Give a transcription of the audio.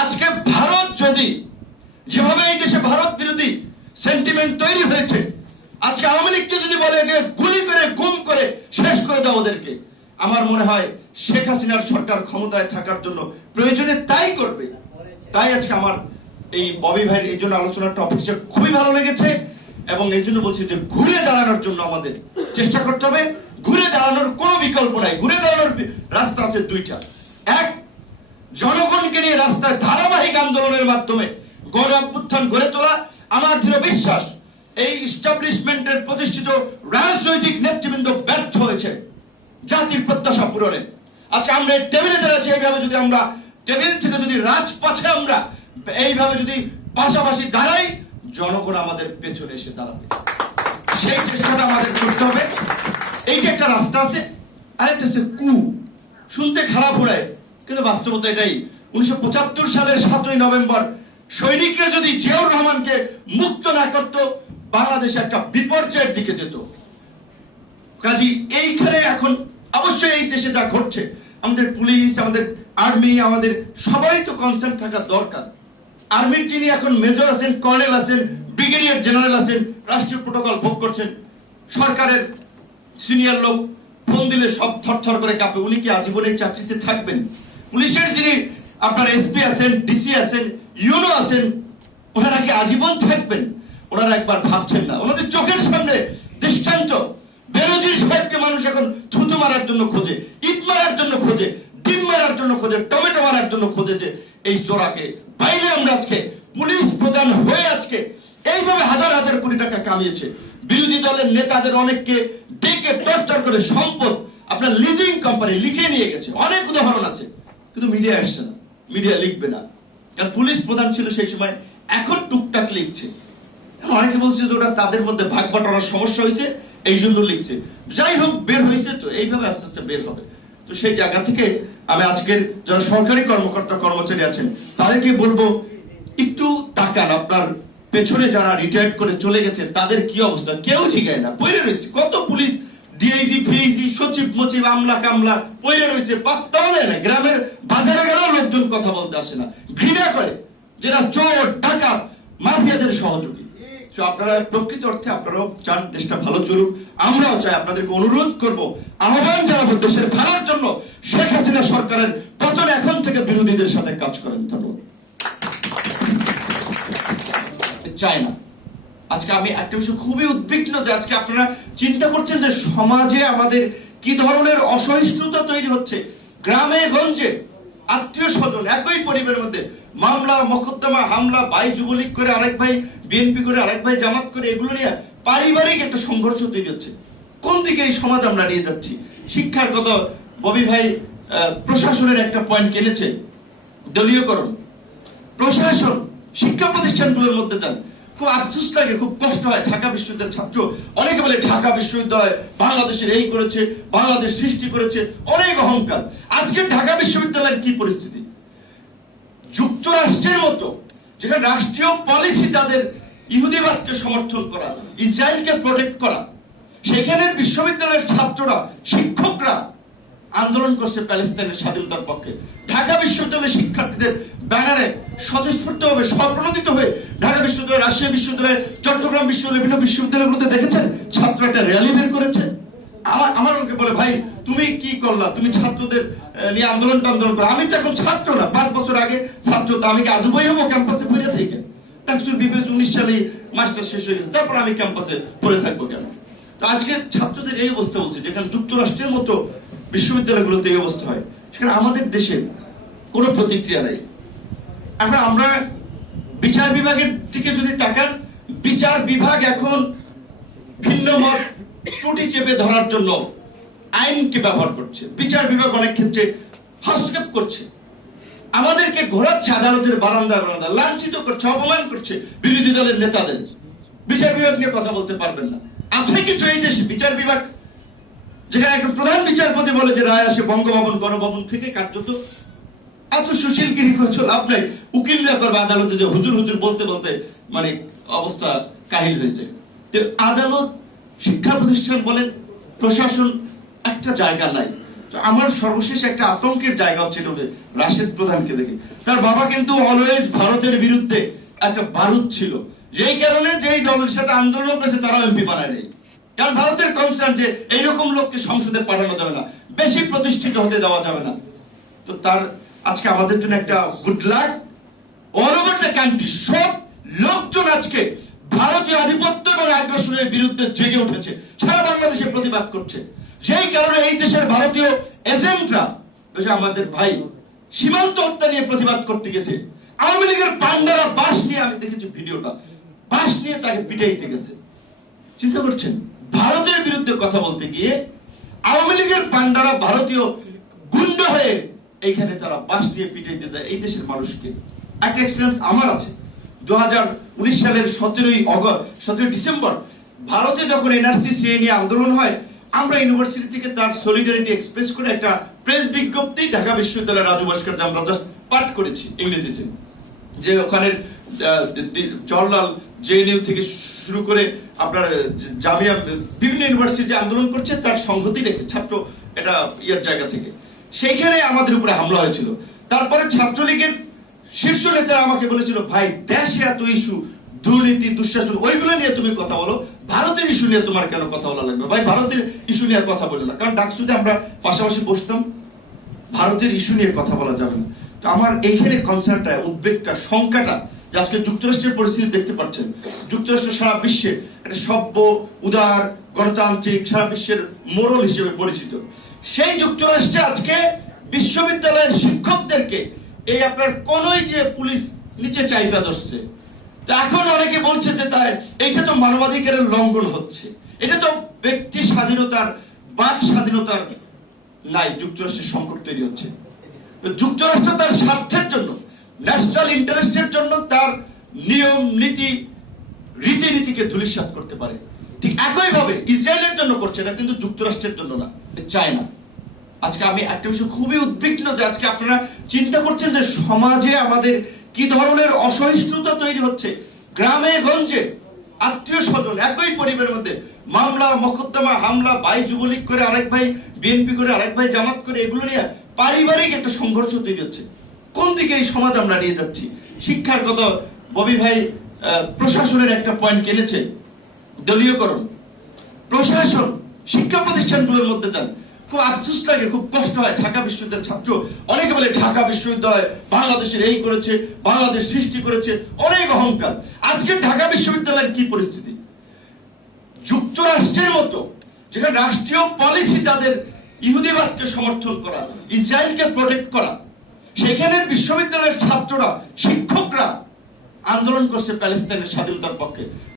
আজকে ভারত যদি যেভাবে এই দেশে ভারত বিরোধী সেন্টিমেন্ট তৈরি হয়েছে, আজকে আওয়ামী লীগকে যদি বলে গুলি করে গুম করে শেষ করে দাও ওদেরকে, আমার মনে হয় শেখ হাসিনার সরকার ক্ষমতায় থাকার জন্য প্রয়োজনে তাই করবে। তাই আজকে আমার এই ববি ভাইয়ের এই জন্য আলোচনার টপিকটা খুবই ভালো লেগেছে, এবং এই জন্য বলছি যে ঘুরে দাঁড়ানোর জন্য আমাদের চেষ্টা করতে হবে। ঘুরে দাঁড়ানোর কোনো বিকল্প নাই। ঘুরে দাঁড়ানোর রাস্তা আছে দুইটা। এক, জনগণকে নিয়ে রাস্তায় ধারাবাহিক আন্দোলনের মাধ্যমে গণ অভ্যুত্থান গড়ে তোলা। আমার দৃঢ় বিশ্বাস এই ইস্টাবলিশমেন্টের প্রতিষ্ঠিত রাজনৈতিক নেতৃবৃন্দ ব্যর্থ হয়েছে জাতির প্রত্যাশা পূরণে। আজকে আমরা টেবিলে দাঁড়াচ্ছি, এইভাবে যদি আমরা টেবিল থেকে যদি রাজপথে আমরা এইভাবে যদি পাশাপাশি দাঁড়াই, জনগণ আমাদের পেছনে এসে দাঁড়াবে। সেই চেষ্টাটা আমাদের করতে হবে। এই যে একটা রাস্তা আছে, আরেকটা হচ্ছে কু। শুনতে খারাপ হয়, কিন্তু বাস্তবতা এটাই। 1975 সালের 7ই নভেম্বর সৈনিকরা যদি জিয়াউর রহমানকে মুক্ত না করত, বাংলাদেশ একটা বিপর্যয়ের দিকে যেত। কাজী এইখানে এখন অবশ্যই এই দেশে যা ঘটছে, আমাদের পুলিশ, আমাদের আর্মি, আমাদের সবাই তো কনসার্ন থাকা দরকার। আর্মির যিনি এখন মেজর আছেন, কর্নেল আছেন, ব্রিগেডিয়ার জেনারেল আছেন, রাষ্ট্রীয় প্রোটোকল ভোগ করছেন, সরকারের সিনিয়র লোক, ফোন দিলে সব থরথর করে কাঁপে। উনি কি আজীবন এই চাকরিতে থাকবেন? পুলিশের যিনি আপনার এসপি আছেন, ডিসি আছেন, ইউনো আছেন, ওনারা কি আজীবন থাকবেন? ওনারা একবার ভাবছেন না। ওনাদের চোখের সামনে দৃষ্টান্ত। বেনজির সাহেবকে মানুষ এখন থুতু মারার জন্য খোঁজে, ইট মারার জন্য খোঁজে, ডিম মারার জন্য খোঁজে, টমেটো মারার জন্য খোঁজে। যে এই চোরাকে বাইরে আমরা আজকে পুলিশ প্রধান হয়ে আজকে এইভাবে হাজার হাজার কোটি টাকা কামিয়েছে। বিরোধী দলের নেতাদের অনেককে ডেকে টর্চার করে সম্পদ আপনার লিজিং কোম্পানি লিখে নিয়ে গেছে। অনেক উদাহরণ আছে, কিন্তু মিডিয়া আসছে না, মিডিয়া লিখবে না। কারণ পুলিশ প্রধান ছিল সেই সময়, এখন টুকটাক লিখছে। অনেকে বলছে যে ওটা তাদের মধ্যে ভাগ বাটোয়ারার সমস্যা হয়েছে, এই জন্য লিখছে। যাই হোক, বের হয়েছে তো এইভাবে আস্তে আস্তে বের হবে। তো সেই জায়গা থেকে আমি আজকের যারা সরকারি কর্মকর্তা কর্মচারী আছেন তাদেরকে বলবো, একটু তাকান। আপনার পেছনে যারা রিটায়ার্ড করে চলে গেছে তাদের কি অবস্থা? কেউ জিগায় না, পড়ে রয়েছে। কত পুলিশ ডিআইজি, ভিআইজি, সচিব, মচিব, আমলা কামলা পড়ে রয়েছে, পাত্তাও দেয় না। গ্রামের বাজারে গেলেও লোকজন কথা বলতে আসে না, ঘৃণা করে, যেটা চোর, ডাকাত, মাফিয়াদের সহযোগী। আপনারা প্রকৃত অর্থে আপনারাও চান দেশটা ভালো চলুক, আমরাও চাই। আপনাদেরকে অনুরোধ করব, আহ্বান জানাবো দেশের ভালোর জন্য শেখ হাসিনা সরকারের পতন এখন থেকে বিরোধীদের সাথে কাজ করেন। ধন্যবাদ। চাই না। আজকে আমি একটা বিষয় খুবই উদ্বিগ্ন যে আজকে আপনারা চিন্তা করছেন যে সমাজে আমাদের কি ধরনের অসহিষ্ণুতা তৈরি হচ্ছে। গ্রামে গঞ্জে আত্মীয় স্বজন একই পরিবারের মধ্যে মামলা, মোকদ্দমা, হামলা, ভাই যুবলীগ করে আরেক ভাই বিএনপি করে, আরেক ভাই জামাত করে, এগুলো নিয়ে পারিবারিক একটা সংঘর্ষ তৈরি হচ্ছে। কোন দিকে এই সমাজ আমরা নিয়ে যাচ্ছি? শিক্ষার কথা ববি ভাই প্রশাসনের একটা পয়েন্ট কেনেছে, দলীয়করণ। প্রশাসন শিক্ষা প্রতিষ্ঠানগুলোর মধ্যে যান, খুব আফসোস লাগে, খুব কষ্ট হয়। ঢাকা বিশ্ববিদ্যালয়ের ছাত্র অনেকে বলে ঢাকা বিশ্ববিদ্যালয় বাংলাদেশের এই করেছে, বাংলাদেশ সৃষ্টি করেছে, অনেক অহংকার। আজকে ঢাকা বিশ্ববিদ্যালয়ের কি পরিস্থিতি? যুক্তরাষ্ট্রের মতো যেখানে রাষ্ট্রীয় পলিসি তাদের ইহুদিবাদকে সমর্থন করা, ইসরায়েলকে প্রোটেক্ট করা, সেখানে বিশ্ববিদ্যালয়ের ছাত্ররা, শিক্ষকরা আন্দোলন করছে প্যালেস্তাইনের স্বাধীনতার পক্ষে। ঢাকা বিশ্ববিদ্যালয়ের শিক্ষার্থীদের ব্যানারে স্বতঃস্ফূর্তভাবে স্বপ্রণোদিত হয়ে ঢাকা বিশ্ববিদ্যালয়, রাজশাহী বিশ্ববিদ্যালয়, চট্টগ্রাম বিশ্ববিদ্যালয়, বিভিন্ন বিশ্ববিদ্যালয়গুলোতে দেখেছেন ছাত্র একটা র্যালি বের করেছে। আমার আমাকে বলে, ভাই তুমি কি করলা? তুমি ছাত্রদের নিয়ে আন্দোলন করো। আমি তো এখন ছাত্র না, 5 বছর আগে ছাত্র। তো আমি কি আজুবাই হবো ক্যাম্পাসে পড়ে থেকে? 19 সালে মাস্টার শেষ হয়ে গেছে, তারপর আমি ক্যাম্পাসে পড়ে থাকবো কেন? তো আজকে ছাত্রদের এই অবস্থা বলছে, যেখানে যুক্তরাষ্ট্রের মতো বিশ্ববিদ্যালয়গুলোতে এই অবস্থা হয়, সেখানে আমাদের দেশে কোনো প্রতিক্রিয়া নেই। এখন আমরা বিচার বিভাগের দিকে যদি তাকান, বিচার বিভাগ এখন ভিন্ন মত ত্রুটি চেপে ধরার জন্য আইনকে ব্যবহার করছে। বিচার বিভাগ অনেক ক্ষেত্রে হস্তক্ষেপ করছে, আমাদেরকে ঘোরাচ্ছে আদালতের বারান্দা বারান্দা, লাঞ্ছিত করছে, অপমান করছে বিরোধী দলের নেতাদের। বিচার বিভাগ নিয়ে কথা বলতে পারবেন না। আছে কিছু এই দেশে বিচার বিভাগ, যেখানে একটা প্রধান বিচারপতি বলে যে রায় আসে বঙ্গভবন, গণভবন থেকে, কার্যত এত সুশীলগিরি করছো লাভ নাই। উকিলরা করবে আদালতে যে হুজুর হুজুর বলতে বলতে মানে অবস্থা কাহিল হয়ে যায়। আদালত, শিক্ষা প্রতিষ্ঠান বলেন, প্রশাসন একটা জায়গা নাই। তো তো আমার সর্বশেষ একটা আতঙ্কের জায়গা হচ্ছে রাশেদ প্রধানকে দেখে। তার বাবা কিন্তু অলওয়েজ ভারতের বিরুদ্ধে একটা বারুদ ছিল, যেই কারণে যেই দলের সাথে আন্দোলন করেছে তারা এমপি বানায় নেই। কারণ ভারতের কনসার্ন যে এইরকম লোককে সংসদে পাঠানো যাবে না, বেশি প্রতিষ্ঠিত হতে দেওয়া যাবে না। তো তার আজকে আমাদের জন্য একটা good luck. All over the country সব লোকজন আজকে ভারতীয় আধিপত্য এবং আগ্রাসনের বিরুদ্ধে জেগে উঠেছে, সারা বাংলাদেশে প্রতিবাদ করছে। যেই কারণে এই দেশের ভারতীয় এজেন্টরা, আমাদের ভাই সীমান্ত হত্যা নিয়ে প্রতিবাদ করতে গেছে, আওয়ামী লীগের পান্ডারা বাঁশ নিয়ে, আমি দেখেছি ভিডিওটা, বাঁশ নিয়ে তাকে পিটাইতে গেছে। চিন্তা করছেন, ভারতের বিরুদ্ধে কথা বলতে গিয়ে আওয়ামী লীগের পান্ডারা ভারতীয় গুন্ড হয়ে এইখানে তারা বাঁশ দিয়ে পিটাইতে যায় এই দেশের মানুষকে। একটা এক্সপিরিয়েন্স আমার আছে। 2019 সালের 17 ডিসেম্বর ভারতে যখন এনআরসি সিএ নিয়ে আন্দোলন হয়, আমরা ইউনিভার্সিটি থেকে তার সলিডারিটি এক্সপ্রেস করে একটা প্রেস বিজ্ঞপ্তি ঢাকা বিশ্ববিদ্যালয়ের রাজু ভাস্কর্য আমরা জাস্ট পাঠ করেছি ইংরেজিতে, যে ওখানের জওহরলাল জেএনইউ থেকে শুরু করে আপনার জামিয়া বিভিন্ন ইউনিভার্সিটি আন্দোলন করছে তার সংহতি রেখে ছাত্র এটা ইয়ার জায়গা থেকে, সেইখানে আমাদের উপরে হামলা হয়েছিল। তারপরে ছাত্রলীগের শীর্ষ নেতারা আমাকে বলেছিল, ভাই দেশে এত ইস্যু, দুর্নীতি, দুঃশাসন, ওইগুলো নিয়ে তুমি কথা বলো, ভারতের ইস্যু নিয়ে তোমার কেন কথা বলা লাগবে? ভাই ভারতের ইস্যু নিয়ে কথা বলে না, কারণ ডাকসুতে আমরা পাশাপাশি বসতাম, ভারতের ইস্যু নিয়ে কথা বলা যাবে না। তো আমার এইখানে কনসার্নটা, উদ্বেগটা, শঙ্কাটা, যে আজকে যুক্তরাষ্ট্রের পরিস্থিতি দেখতে পাচ্ছেন, যুক্তরাষ্ট্র সারা বিশ্বে একটা সভ্য, উদার, গণতান্ত্রিক, সারা বিশ্বের মোড়ল হিসেবে পরিচিত। সেই যুক্তরাষ্ট্রে আজকে বিশ্ববিদ্যালয়ের শিক্ষকদেরকে এই আপনার কোনই দিয়ে পুলিশ নিচে চাইপা ধরছে। তো এখন অনেকে বলছে যে তাই এইটা তো মানবাধিকারের লঙ্ঘন হচ্ছে, এটা তো ব্যক্তি স্বাধীনতার, বাক স্বাধীনতার নাই, যুক্তরাষ্ট্রের সংকট তৈরি হচ্ছে। যুক্তরাষ্ট্র তার স্বার্থের জন্য, ন্যাশনাল ইন্টারেস্টের জন্য তার নিয়ম নীতি রীতিনীতিকে ধূলিসাৎ করতে পারে। ঠিক একই ভাবে ইসরায়েলের জন্য করছে না, কিন্তু যুক্তরাষ্ট্রের জন্য না, চায় না। আজকে আমি একটা বিষয় খুবই উদ্বিগ্ন যে আজকে আপনারা চিন্তা করছেন যে সমাজে আমাদের কি ধরনের অসহিষ্ণুতা তৈরি হচ্ছে। গ্রামে গঞ্জে আত্মীয় স্বজন একই পরিবারের মধ্যে মামলা মোকদ্দমা, হামলা, ভাই যুবলীগ করে আরেক ভাই বিএনপি করে, আরেক ভাই জামাত করে, এগুলো নিয়ে পারিবারিক একটা সংঘর্ষ তৈরি হচ্ছে। কোন দিকে এই সমাজ আমরা নিয়ে যাচ্ছি? শিক্ষার কথা ববি ভাই প্রশাসনের একটা পয়েন্ট কেনেছে, দলীয়করণ। প্রশাসন শিক্ষা প্রতিষ্ঠানগুলোর মধ্যে যান, খুব আফসোস লাগে, খুব কষ্ট হয়। ঢাকা বিশ্ববিদ্যালয়ের ছাত্র অনেকে বলে ঢাকা বিশ্ববিদ্যালয় বাংলাদেশের এই করেছে, বাংলাদেশ সৃষ্টি করেছে, অনেক অহংকার। আজকে ঢাকা বিশ্ববিদ্যালয়ের কি পরিস্থিতি? যুক্তরাষ্ট্রের মতো যেখানে রাষ্ট্রীয় পলিসি তাদের ইহুদিবাদকে সমর্থন করা, ইসরায়েলকে প্রোটেক্ট করা, সেখানে বিশ্ববিদ্যালয়ের ছাত্ররা, শিক্ষকরা আন্দোলন করছে প্যালেস্তাইনের স্বাধীনতার পক্ষে।